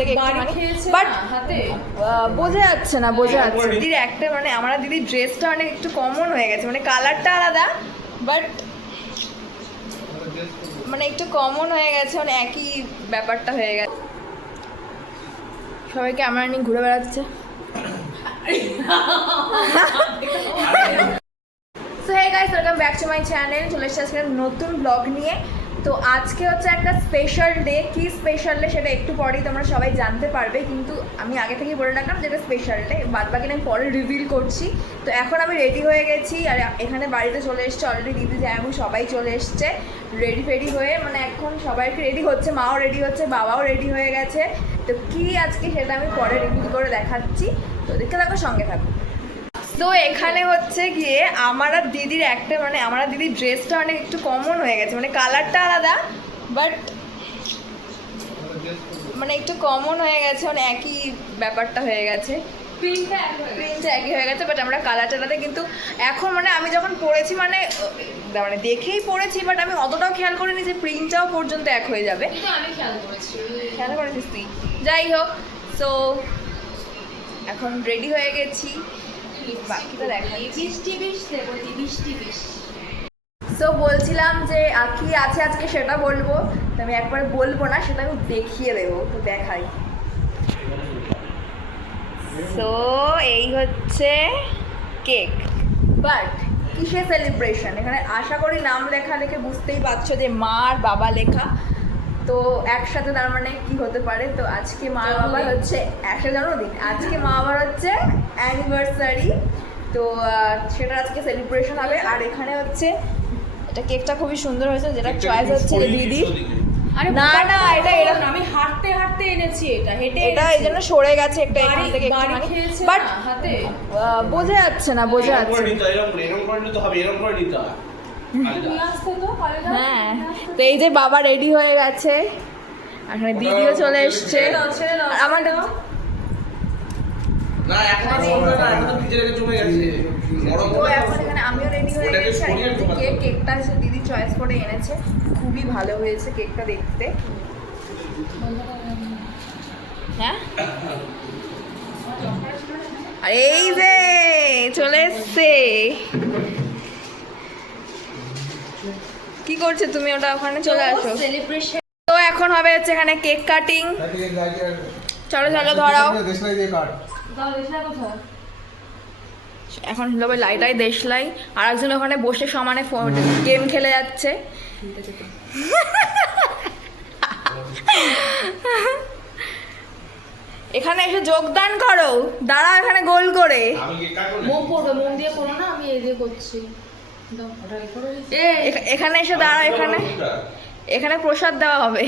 থেকে একটুখানি, বাট বোঝা যাচ্ছে না, বোঝা যাচ্ছে দিদির একটা মানে আমার দিদির ড্রেসটা অনেক একটু কমন হয়ে গেছে, মানে কালারটা আলাদা বাট মানে একটু কমন হয়ে গেছে, মানে একই ব্যাপারটা হয়ে গেছে। সবাইকে আমার নিয়ে ঘুরে বেড়াচ্ছে। So hey guys, welcome back to my channel. চলে এসেছি আজকে নতুন ব্লগ নিয়ে। তো আজকে হচ্ছে একটা স্পেশাল ডে। কি স্পেশাল ডে সেটা একটু পরেই তোমরা সবাই জানতে পারবে, কিন্তু আমি আগে থেকেই বলে রাখলাম যেটা স্পেশাল ডে, বাদ বাকি আমি পরে রিভিল করছি। তো এখন আমি রেডি হয়ে গেছি, আর এখানে বাড়িতে চলে এসছে অলরেডি দিদি, জামাইবাবু সবাই চলে এসছে রেডি ফেডি হয়ে, মানে এখন সবাই একটু রেডি হচ্ছে, মাও রেডি হচ্ছে, বাবাও রেডি হয়ে গেছে। তো কি আজকে সেটা আমি পরে রিভিল করে দেখাচ্ছি, তো দেখে থাকো, সঙ্গে থাকো। তো এখানে হচ্ছে গিয়ে আমার আর দিদির একটা মানে আমার আর দিদির ড্রেসটা অনেক একটু কমন হয়ে গেছে, মানে কালারটা আলাদা বাট মানে একটু কমন হয়ে গেছে, মানে একই ব্যাপারটা হয়ে গেছে, প্রিন্টটা একই হয়ে গেছে, বাট আমরা কালারটা আলাদা। কিন্তু এখন মানে আমি যখন পরেছি মানে মানে দেখেই পরেছি, বাট আমি অতটাও খেয়াল করিনি যে প্রিন্টটাও পর্যন্ত এক হয়ে যাবে। আমি খেয়াল করেছিস তুই? যাই হোক, সো এখন রেডি হয়ে গেছি, বাকিটা দেখাই। সো বলছিলাম যে কি আছে আজকে সেটা বলবো, তো আমি একবার বলবো না, সেটা আমি দেখিয়ে দেবো, তো দেখাই। সো এই হচ্ছে কেক, বাট কিসের সেলিব্রেশন? এখানে আশা করি নাম লেখা দেখে বুঝতেই পারছো যে মা আর বাবা লেখা, তো একসাথে তার মানে কি হতে পারে। তো আজকে মা বাবার হচ্ছে একটা জন্মদিন, আজকে মা বাবার হচ্ছে অ্যানিভার্সারি, তো সেটা আজকে সেলিব্রেশন হবে। আর এখানে হচ্ছে এটা কেকটা খুবই সুন্দর হয়েছে, যেটা চয়েস হচ্ছে দিদি। না না, এটা এরকম আমি হাঁটতে হাঁটতে এনেছি, এটা হেঁটে এটা এই জন্য সরে গেছে একটা এখান থেকে একটুখানি, বাট বোঝা যাচ্ছে না, বোঝা যাচ্ছে। হ্যাঁ, তো এই যে বাবা রেডি হয়ে গেছে, এখানে দিদিও চলে এসছে, আমার না এখন তো ভিতরে চলে গেছে। তো এখন এখানে আমিও রেডি হয়ে গেছি, আর এখানে যে কেকটা এসে দিদি চয়েস করে এনেছে, খুবই ভালো হয়েছে কেকটা দেখতে। হ্যাঁ, আর এই যে চলে এসছে। কি করছো তুমি? ওটা ওখানে চলে আসো। তো এখন হবে হচ্ছে এখানে কেক কাটিং। চলো চলো ধরাও। এখন সবাই লাইটাই দেশলাই, আর একজন ওখানে বসে সমানে গেম খেলে যাচ্ছে। এখানে এসে যোগদান করো, দাঁড়াও এখানে গোল করে। মোম পড়বে, মোম দিয়ে করো না, আমি এই দিয়ে করছি। এখানে এসে দাঁড়াও, এখানে প্রসাদ দেওয়া হবে।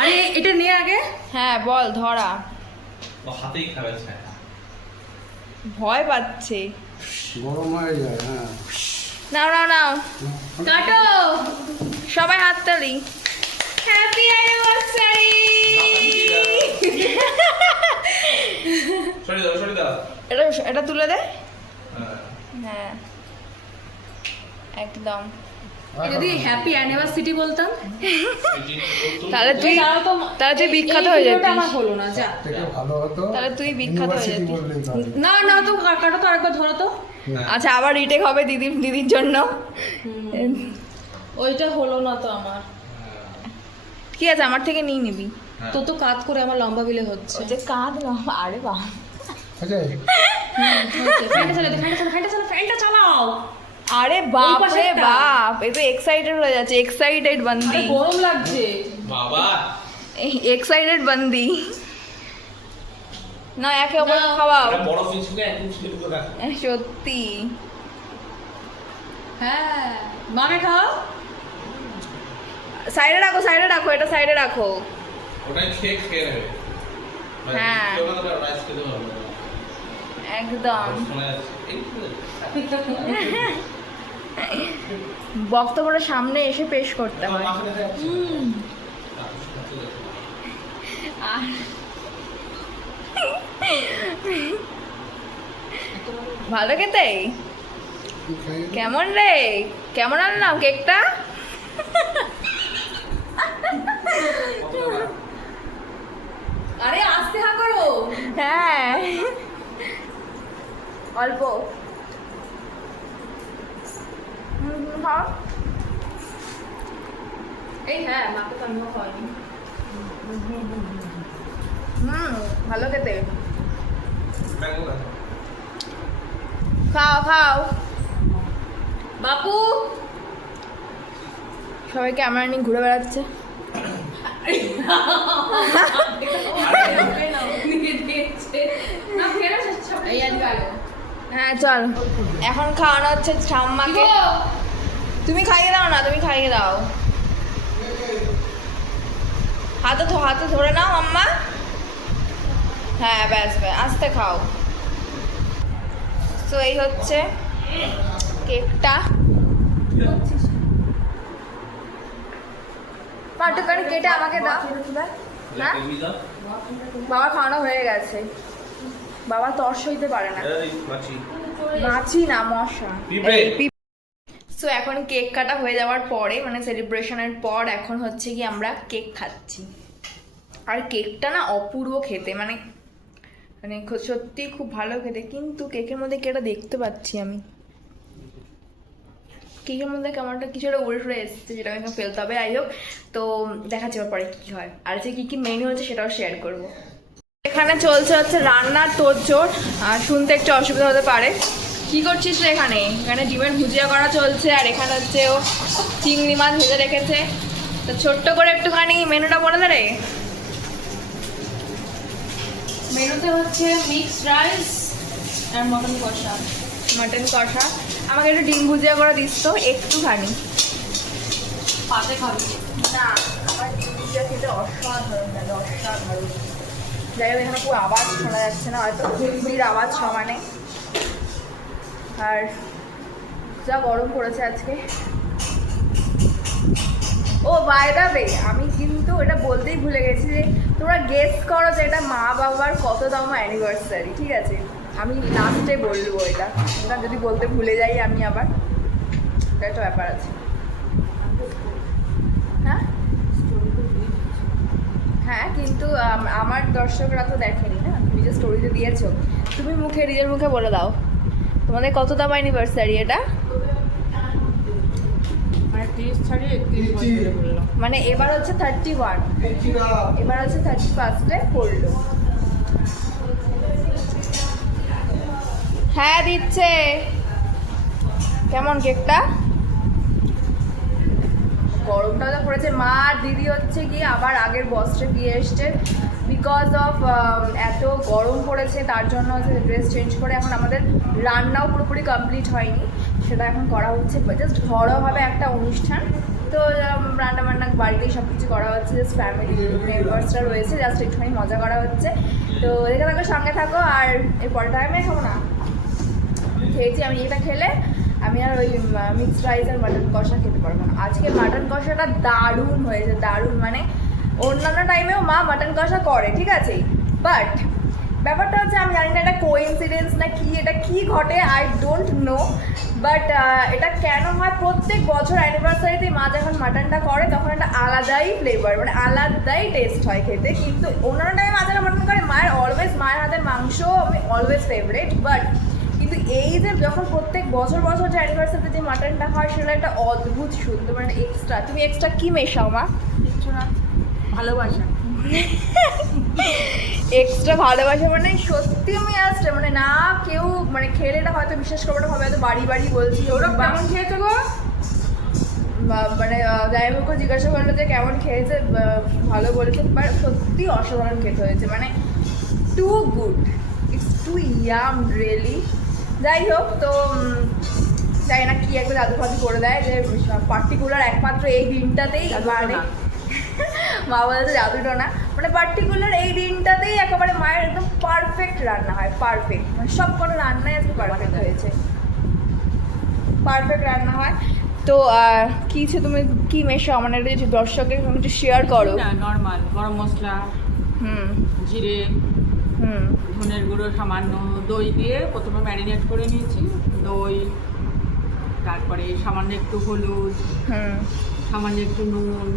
আরে এটা নিয়ে আগে। হ্যাঁ বল, ধরা। হাতেই খাবে, ভয় পাচ্ছে, গরম হয়ে যায়। হ্যাঁ, নাও নাও নাও, কাটো সবাই হাততালি। Happy anniversary. এটা তুলে দে। হ্যাঁ একদম। যদি হ্যাপি অ্যানিভার্সারি বলতাম তাহলে তুই বিখ্যাত হয়ে যেতিস। আমার হলো না, যা থেকে ভালো হতো, তাহলে তুই বিখ্যাত হয়ে যেতিস। বললেই পারে। না না, তো কাটো তো, আরেকবার ধরো তো। আচ্ছা, আবার রিটেক হবে দিদির জন্য। ওইটা হলো না তো আমার। ঠিক আছে, আমার থেকে নিয়ে নিবি। তো তো কাত করে আমার লম্বা বিলে হচ্ছে। যে কাঁদ না, আরে বাহ। আচ্ছা, ফ্যানটা চালাও। আরে বাপ রে বাপ, এই তো এক্সাইটেড হয়ে যাচ্ছে, এক্সাইটেড বন্দি, গরম লাগছে বাবা। এক্সাইটেড বন্দি। না একে অপরকে খাওয়াও। বড় ফিসকে একদম ছিল করে রাখ। সত্যি। হ্যাঁ, মাকে খাও। সাইডে রাখো, সাইডে রাখো, এটা সাইডে রাখো। ওটাই খেয়ে নেবে। হ্যাঁ একদম। বক্তব্যটা সামনে এসে পেশ করতে হয়। ভালো খেতে। কেমন রে, কেমন আনলাম কেকটা? হ্যাঁ অল্প খাও। এই হ্যাঁ মাকে তো আমিও খাওয়াইনি। ভালো খেতে। ম্যাঙ্গো আছে। খাও খাও। বাপু সবাই ক্যামেরা নিয়ে ঘুরে বেড়াচ্ছে। এই আজকে আলো হ্যাঁ চল এখন খাওয়ানো হচ্ছে ঠাম্মাকে। তুমি খাইয়ে দাও না, তুমি খাইয়ে দাও। হাতে ধরে নাও আম্মা। হ্যাঁ ব্যাস ব্যাস আস্তে খাও। তো এই হচ্ছে কেকটা। পাটুকারি কেটে আমাকে দাও। হ্যাঁ লেবু দাও। বাবার খাওয়ানো হয়ে গেছে। বাবা তর্স হইতে পারে না। এই মাছি। মাছি না মশা। পিঁপড়ে। সো এখন কেক কাটা হয়ে যাওয়ার পরে মানে সেলিব্রেশনের পর এখন হচ্ছে কি আমরা কেক খাচ্ছি। আর কেকটা না অপূর্ব খেতে, মানে মানে সত্যি খুব ভালো খেতে। কিন্তু কেকের মধ্যে কি একটা দেখতে পাচ্ছি আমি, কেকের মধ্যে কেমনটা কিছু একটা উড়ে ফুড়ে এসছে, যেটা এখন ফেলতে হবে। যাই হোক, তো দেখাচ্ছি এবার পরে কী হয়। আর যে কী কী মেনু হচ্ছে সেটাও শেয়ার করবো। এখানে চলছে হচ্ছে রান্নার তোড়জোড়, আর শুনতে একটু অসুবিধা হতে পারে। কি করছিস রে এখানে? এখানে ডিমের ভুজিয়া করা চলছে, আর এখানে হচ্ছে ও চিংড়ি মাছ ভেজে রেখেছে। তো ছোট্ট করে একটুখানি মেনুটা বলে দে রে। মেনুতে হচ্ছে মিক্সড রাইস আর মটন কষা। মটন কষা। আমাকে একটু ডিম ভুজিয়া করে দিস তো একটুখানি। পাতে খাবি? না, আমার ডিম ভুজিয়া খেতে অসাধারণ লাগে, অসাধারণ। যাই হোক, এখানে খুব আওয়াজ শোনা যাচ্ছে না হয়তো, ঘুড়ির আওয়াজ সমানে। আর যা গরম পড়েছে আজকে। ও বাই দ্য ওয়ে, আমি কিন্তু এটা বলতেই ভুলে গেছি যে তোমরা গেস করো যে এটা মা বাবার কততম অ্যানিভার্সারি। ঠিক আছে, আমি লাস্টে বলবো এটা, এটা যদি বলতে ভুলে যাই আমি আবার, এটা একটা ব্যাপার আছে। হ্যাঁ হ্যাঁ, কিন্তু আমার দর্শকরা তো দেখেনি না, তুমি যে স্টোরিতে দিয়েছো। তুমি মুখে নিজের মুখে বলে দাও তোমাদের কততম অ্যানিভার্সারি এটা। মানে 30 ছাড়িয়ে 31 বছরে বললাম। মানে এবার হচ্ছে 31, এবার হচ্ছে 31-এ পড়লো। হ্যাঁ দিচ্ছে। কেমন কেকটা? গরমটা যা পড়েছে। মা আর দিদি হচ্ছে গিয়ে আবার আগের বস্ত্রে গিয়ে এসছে, বিকজ অফ এত গরম পড়েছে, তার জন্য হচ্ছে ড্রেস চেঞ্জ করে এখন আমাদের রান্নাও পুরোপুরি কমপ্লিট হয়নি, সেটা এখন করা হচ্ছে। জাস্ট ঘরোয়াভাবে একটা অনুষ্ঠান, তো রান্না বান্না বাড়িতেই সব কিছু করা হচ্ছে। জাস্ট ফ্যামিলি মেম্বার্সরা রয়েছে, জাস্ট একটুখানি মজা করা হচ্ছে। তো দেখে থাকো, সঙ্গে থাকো। আর এর পরেরটা আমি খাবো না, খেয়েছি আমি। এটা খেলে আমি আর ওই মিক্সড রাইস আর মাটন কষা খেতে পারবো না। আজকে মাটন কষাটা দারুণ হয়েছে, দারুণ। মানে অন্যান্য টাইমেও মা মাটন কষা করে, ঠিক আছে, বাট ব্যাপারটা হচ্ছে আমি জানি না এটা কোইন্সিডেন্স না কি, এটা কি ঘটে আই ডোন্ট নো, বাট এটা কেন হয় প্রত্যেক বছর অ্যানিভার্সারিতে মা যখন মাটনটা করে তখন একটা আলাদাই ফ্লেভার, মানে আলাদাই টেস্ট হয় খেতে। কিন্তু অন্যান্য টাইমে মা যারা মাটন করে, মায়ের অলওয়েজ, মায়ের হাতের মাংস আমি অলওয়েজ ফেভারিট। বাট কিন্তু এই যে যখন প্রত্যেক বছর বছর যে অ্যানিভার্সারিতে যে মাটনটা হয়, সেটা একটা অদ্ভুত সুন্দর, মানে এক্সট্রা। তুমি এক্সট্রা কি মেশাও মা? কিছু না, ভালোবাসা। এক্সট্রা ভালোবাসা মানে সত্যি আমি আসছে, মানে না কেউ মানে খেলে এটা হয়তো বিশ্বাস করবে না, হবে হয়তো বাড়ি বাড়ি বলছি ওরা কেমন খেয়েছো গো? মানে যাই হোক জিজ্ঞাসা করলো যে কেমন খেয়েছে, ভালো বলেছে, বাট সত্যি অসাধারণ খেতে হয়েছে, মানে too good, it's too yum really. যাই হোক, তো জানি না কি একটা জাদু ফাদু করে দেয় যে পার্টিকুলার একমাত্র এই দিনটাতেই, মানে মা বলতে জাদুটা না, মানে পার্টিকুলার এই দিনটাতেই একেবারে মায়ের একদম পারফেক্ট রান্না হয়, পারফেক্ট, মানে সব কোনো রান্নাই আজকে পারফেক্ট হয়েছে, পারফেক্ট রান্না হয়। তো কিছু তুমি কি মেশাও, মানে এটা যদি দর্শকের সঙ্গে একটু শেয়ার করো। নর্মাল গরম মশলা, জিরে, ধনের গুঁড়ো সামান্য, দই দিয়ে প্রথমে ম্যারিনেট করে নিয়েছি। দই, তারপরে সামান্য একটু হলুদ, সামান্য একটু নুন,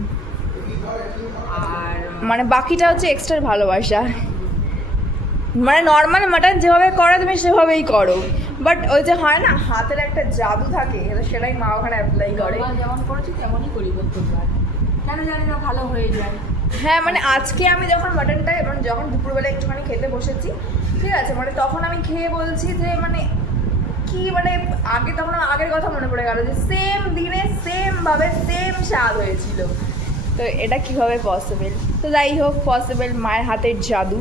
আর মানে বাকিটা হচ্ছে এক্সট্রা ভালোবাসা। মানে নর্মাল মাটন যেভাবে করে তুমি সেভাবেই করো, বাট ওই যে হয় না হাতের একটা জাদু থাকে, সেটাই মা ওখানে অ্যাপ্লাই করে। আমরা যেমন করেছি তেমনই করি প্রত্যেকবার, কেন জানি না ভালো হয়ে যায়। হ্যাঁ মানে আজকে আমি যখন মাটনটা মানে যখন দুপুরবেলা একটুখানি খেতে বসেছি, ঠিক আছে, মানে তখন আমি খেয়ে বলছি যে মানে কি মানে আগে তখন আমার আগের কথা মনে পড়ে গেল যে সেম দিনে সেম ভাবে সেম স্বাদ হয়েছিল। তো এটা কিভাবে পসিবল? তো যাই হোক, পসিবল মায়ের হাতের জাদু।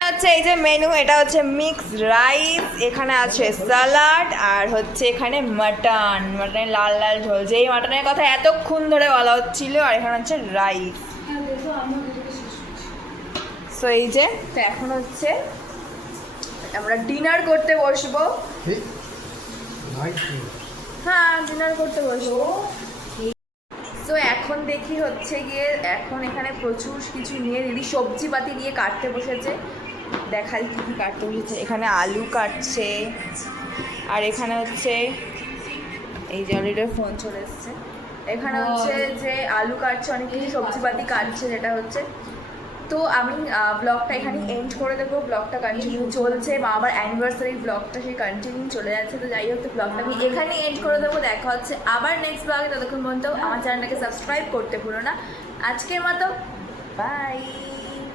হচ্ছে এই যে মেনু, এটা হচ্ছে মিক্স রাইস, এখানে আছে স্যালাড, আর হচ্ছে এখানে মাটনের লাল লাল ঝোল, যেই মাটনের কথা এতক্ষণ ধরে বলা হচ্ছিল, আর এখানে হচ্ছে রাইস। সো এই যে, তো এখন হচ্ছে আমরা ডিনার করতে বসবো। এই, নাই তো। হ্যাঁ ডিনার করতে বসবো। তো এখন দেখি হচ্ছে গিয়ে এখন এখানে প্রচুর কিছু নিয়ে দিদি সবজিপাতি দিয়ে কাটতে বসেছে, দেখাই কী কী কাটতে বসেছে। এখানে আলু কাটছে, আর এখানে হচ্ছে এই যে অলরেডি ফোন চলে এসছে, এখানে হচ্ছে যে আলু কাটছে, অনেক কিছু সবজিপাতি কাটছে, যেটা হচ্ছে। তো আমি ব্লগটা এখানে এন্ড করে দেবো, ব্লগটা কন্টিনিউ চলছে, বা আবার অ্যানিভার্সারি ব্লগটা সেই কন্টিনিউ চলে যাচ্ছে। তো যাই হোক, তো ব্লগটা আমি এখানে এন্ড করে দেবো, দেখা হচ্ছে আবার নেক্সট ব্লগে। ততক্ষণ পর্যন্ত আমার চ্যানেলটাকে সাবস্ক্রাইব করতে ভুলো না। আজকের মতো বাই।